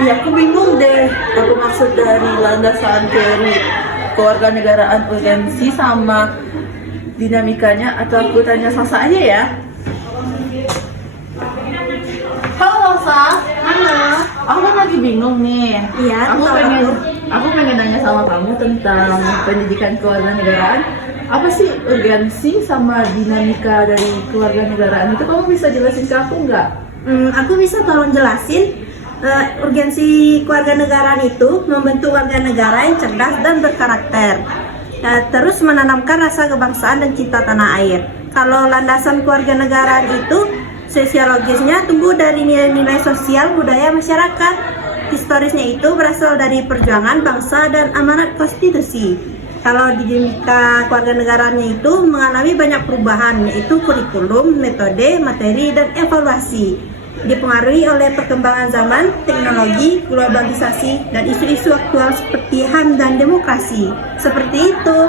Iya, aku bingung deh. Aku maksud dari landasan teori kewarganegaraan urgensi sama dinamikanya, atau aku tanya Sasa aja ya. Halo Sasa. Halo. Aku kan lagi bingung nih. Iya, Aku pengen nanya sama kamu tentang pendidikan kewarganegaraan. Apa sih urgensi sama dinamika dari kewarganegaraan itu? Kamu bisa jelasin ke aku nggak? Aku bisa tolong jelasin. Urgensi kewarganegaraan itu membentuk warga negara yang cerdas dan berkarakter, terus menanamkan rasa kebangsaan dan cinta tanah air. Kalau landasan kewarganegaraan itu sosiologisnya tumbuh dari nilai-nilai sosial budaya masyarakat. Historisnya itu berasal dari perjuangan bangsa dan amanat konstitusi. Kalau di dinamika kewarganegaraannya itu mengalami banyak perubahan, yaitu kurikulum, metode, materi, dan evaluasi. Dipengaruhi oleh perkembangan zaman, teknologi, globalisasi, dan isu-isu aktual seperti HAM dan demokrasi. Seperti itu.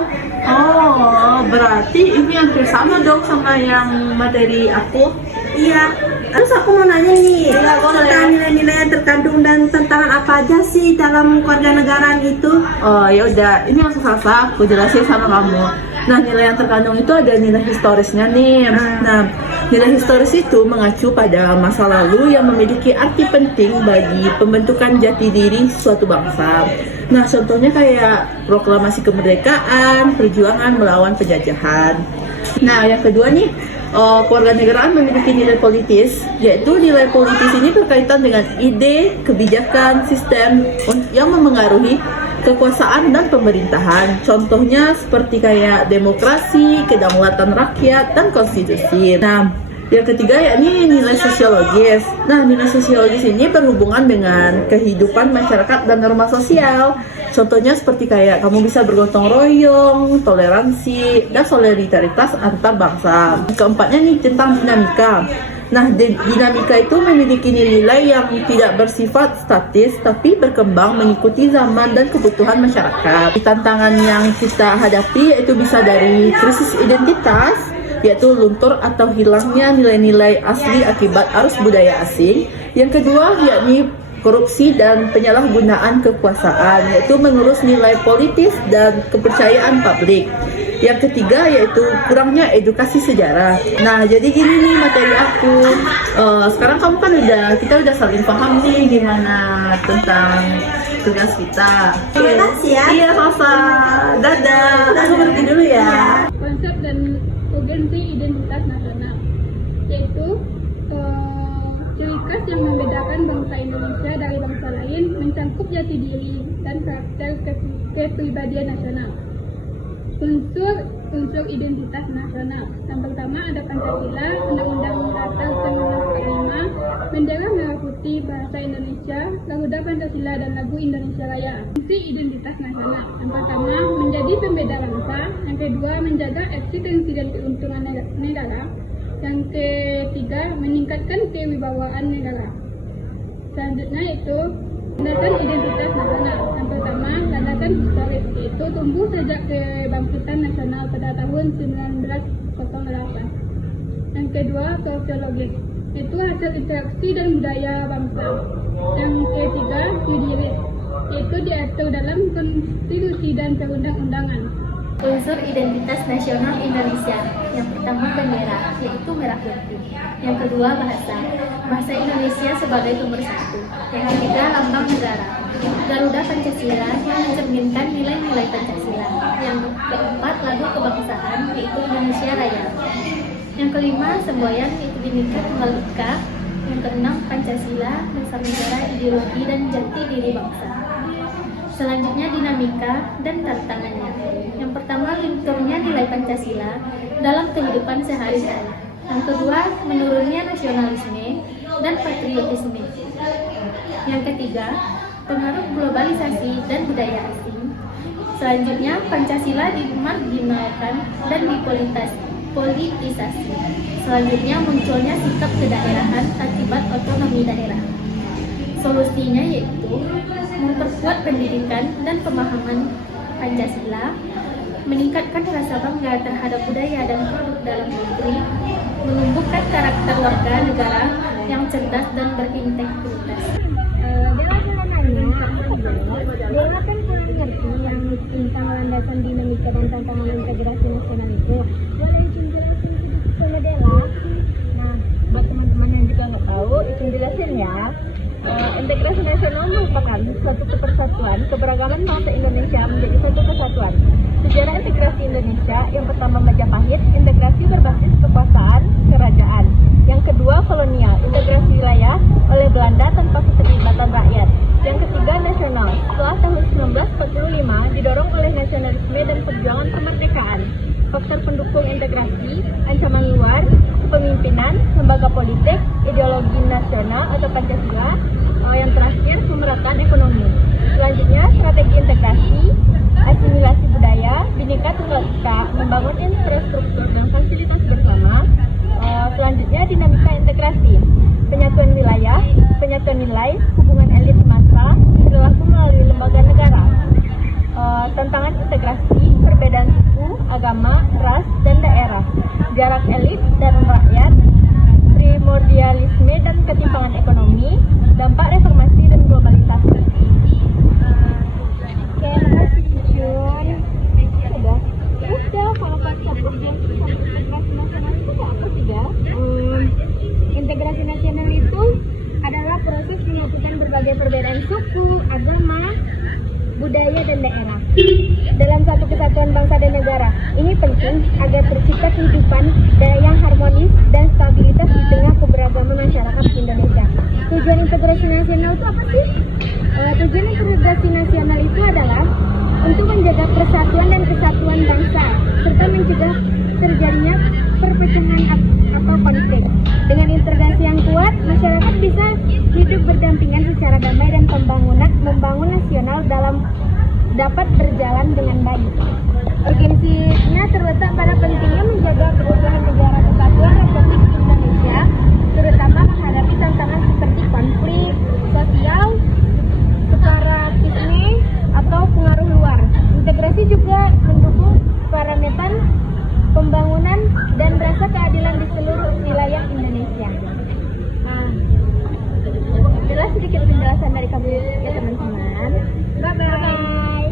Oh, berarti ini hampir sama dong sama yang materi aku. Iya. Terus aku mau nanya nih, tentang nilai-nilai yang terkandung dan tantangan apa aja sih dalam kewarganegaraan itu? Oh ya udah, ini langsung Sasa, aku jelasin sama kamu. Nah, nilai yang terkandung itu ada nilai historisnya nih. Nah, nilai historis itu mengacu pada masa lalu yang memiliki arti penting bagi pembentukan jati diri suatu bangsa. Nah, contohnya kayak proklamasi kemerdekaan, perjuangan melawan penjajahan. Nah, yang kedua nih, kewarganegaraan memiliki nilai politis, yaitu nilai politis ini berkaitan dengan ide, kebijakan, sistem yang memengaruhi kekuasaan dan pemerintahan. Contohnya seperti kayak demokrasi, kedaulatan rakyat, dan konstitusi. Nah, yang ketiga yakni nilai sosiologis. Nah, nilai sosiologis ini berhubungan dengan kehidupan masyarakat dan norma sosial. Contohnya seperti kayak kamu bisa bergotong royong, toleransi, dan solidaritas antar bangsa. Keempatnya nih tentang dinamika. Nah, dinamika itu memiliki nilai yang tidak bersifat statis tapi berkembang mengikuti zaman dan kebutuhan masyarakat. Tantangan yang kita hadapi yaitu bisa dari krisis identitas, yaitu luntur atau hilangnya nilai-nilai asli akibat arus budaya asing. Yang kedua yakni korupsi dan penyalahgunaan kekuasaan, yaitu mengurus nilai politis dan kepercayaan publik. Yang ketiga yaitu kurangnya edukasi sejarah. Nah, jadi gini nih materi aku. Sekarang kamu kan kita udah saling paham nih gimana tentang tugas kita. Terima kasih ya. Iya, Sasa. Dadah. Aku pergi dulu ya. Konsep dan urgensi identitas nasional, yaitu ciri khas yang membedakan bangsa Indonesia dari bangsa lain, mencakup jati diri dan karakter kepribadian nasional. Unsur identitas nasional. Yang pertama ada Pancasila, Undang-Undang Dasar 1945, bendera merah putih, bahasa Indonesia, Garuda Pancasila, dan lagu Indonesia Raya. Fungsi identitas nasional. Yang pertama menjadi pembeda bangsa. Yang kedua menjaga eksistensi dan keuntungan negara. Yang ketiga meningkatkan kewibawaan negara. Selanjutnya itu landasan identitas nasional. Yang pertama, landasan historis, yaitu tumbuh sejak kebangkitan nasional pada tahun 1908. Yang kedua, sosiologis, yaitu hasil interaksi dan budaya bangsa. Yang ketiga, juridis, yaitu diatur dalam konstitusi dan perundang-undangan. Unsur identitas nasional Indonesia. Yang pertama bendera, yaitu merah putih. Yang kedua bahasa Indonesia sebagai pemersatu. Yang ketiga lambang negara, Garuda Pancasila yang mencerminkan nilai-nilai Pancasila. Yang keempat lagu kebangsaan, yaitu Indonesia Raya. Yang kelima semboyan, yaitu Bhinneka Tunggal Ika. Yang keenam Pancasila, dasar negara, ideologi dan jati diri bangsa. Selanjutnya dinamika dan tantangannya. Yang pertama, lunturnya nilai Pancasila dalam kehidupan sehari-hari. Yang kedua, menurunnya nasionalisme dan patriotisme. Yang ketiga, pengaruh globalisasi dan budaya asing. Selanjutnya, Pancasila dimarginalkan dan dipolitisasi. Selanjutnya, munculnya sikap kedaerahan akibat otonomi daerah. Solusinya yaitu memperkuat pendidikan dan pemahaman Pancasila, meningkatkan rasa bangga terhadap budaya dan produk dalam negeri, menumbuhkan karakter warga negara yang cerdas dan berintegritas. Jalan-jalan Dewa kan kurang ngerti yang tentang landasan dinamika dan tantangan integrasi nasional itu. Boleh dijelasin sedikit sama Dela? Nah, buat teman-teman yang juga nggak tahu, itu jelasin ya. Integrasi nasional merupakan suatu kepersatuan keberagaman bangsa Indonesia menjadi satu kesatuan. Sejarah integrasi Indonesia, yang pertama Majapahit, integrasi berbasis kekuasaan kerajaan. Yang kedua kolonial, integrasi wilayah oleh Belanda tanpa keterlibatan rakyat. Yang ketiga nasional, setelah tahun 1945 didorong oleh nasionalisme dan perjuangan kemerdekaan. Faktor pendukung integrasi, ancaman luar, kepemimpinan, lembaga politik, ideologi nasional atau Pancasila. Yang terakhir pemerataan ekonomi. Selanjutnya strategi integrasi, asimilasi budaya, Bhinneka Tunggal Ika, membangun infrastruktur dan fasilitas bersama. Selanjutnya dinamika integrasi, penyatuan wilayah, penyatuan nilai, hubungan elit massa, berlaku melalui lembaga negara. Tantangan integrasi, perbedaan suku, agama, ras, dan daerah, jarak elit dan rakyat, primordialisme dan ketimpangan ekonomi, dampak reformasi dan globalisasi. Oke, makasih Jun. Udah, kalau konsep urgensi sama integrasi nasional itu apa sih, Ga? Integrasi nasional itu adalah proses menyatukan berbagai perbedaan suku, agama, budaya, dan daerah dalam satu kesatuan bangsa dan negara. Ini penting agar tercipta kehidupan yang harmonis dan stabilitas di tengah keberagaman masyarakat Indonesia. Tujuan integrasi nasional itu apa sih? Tujuan integrasi nasional itu adalah untuk menjaga persatuan dan kesatuan bangsa serta mencegah terjadinya perpecahan atau konflik. Dengan integrasi yang kuat, masyarakat bisa hidup berdampingan secara damai dan membangun nasional dapat berjalan dengan baik. Urgensinya terletak pada pentingnya menjaga keutuhan negara kesatuan Republik Indonesia, terutama menghadapi tantangan seperti konflik sosial, separatisme, atau pengaruh luar. Integrasi juga mendukung parameter pembangunan dan rasa keadilan di seluruh wilayah Indonesia. Itulah sedikit penjelasan dari kami ya teman-teman. Bye-bye.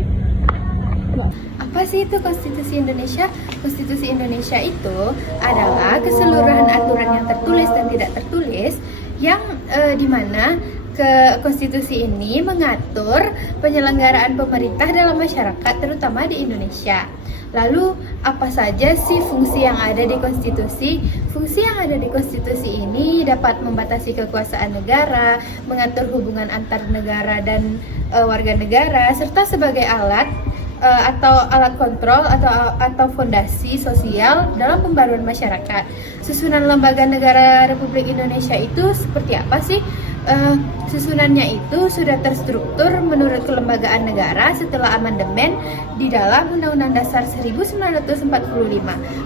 Apa sih itu Konstitusi Indonesia? Konstitusi Indonesia itu adalah keseluruhan aturan yang tertulis dan tidak tertulis yang dimana konstitusi ini mengatur penyelenggaraan pemerintah dalam masyarakat terutama di Indonesia. Lalu apa saja sih fungsi yang ada di konstitusi? Fungsi yang ada di konstitusi ini dapat membatasi kekuasaan negara, mengatur hubungan antar negara dan warga negara, serta sebagai alat atau alat kontrol atau fondasi sosial dalam pembaruan masyarakat. Susunan lembaga negara Republik Indonesia itu seperti apa sih? Susunannya itu sudah terstruktur menurut kelembagaan negara setelah amandemen di dalam Undang-Undang Dasar 1945.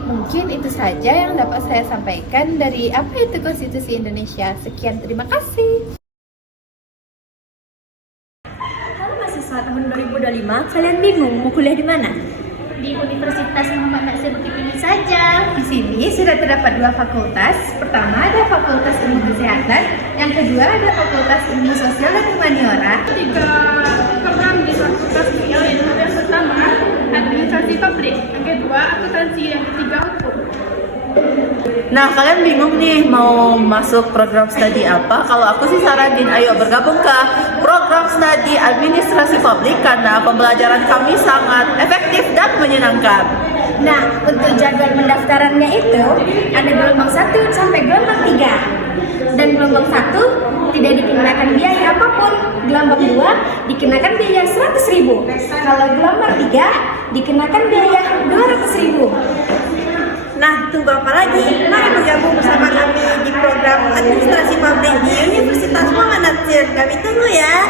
Mungkin itu saja yang dapat saya sampaikan dari apa itu Konstitusi Indonesia. Sekian, terima kasih. Kalau mahasiswa tahun 2025, kalian bingung mau kuliah di mana? Di Universitas Muhammad Nasir ini saja. Di sini sudah terdapat dua fakultas. Pertama ada Fakultas Ilmu Kesehatan, yang kedua ada Fakultas Ilmu Sosial dan Humaniora. Tiga program di Fakultas Sosial, yaitu yang pertama administrasi publik, yang kedua akuntansi, yang ketiga hukum. Nah, kalian bingung nih mau masuk program studi apa? Kalau aku sih saranin ayo bergabung ke program studi administrasi publik karena pembelajaran kami sangat efektif dan menyenangkan. Nah, untuk jadwal pendaftarannya itu ada gelombang 1 sampai gelombang 3. Dan gelombang 1 tidak dikenakan biaya apapun. Gelombang 2 dikenakan biaya 100.000. Kalau gelombang 3 dikenakan biaya 200.000. Nah, tunggu apa lagi? Mari bergabung bersama kami di program administrasi publik di Universitas Muhammad Nasir. Kami tunggu ya.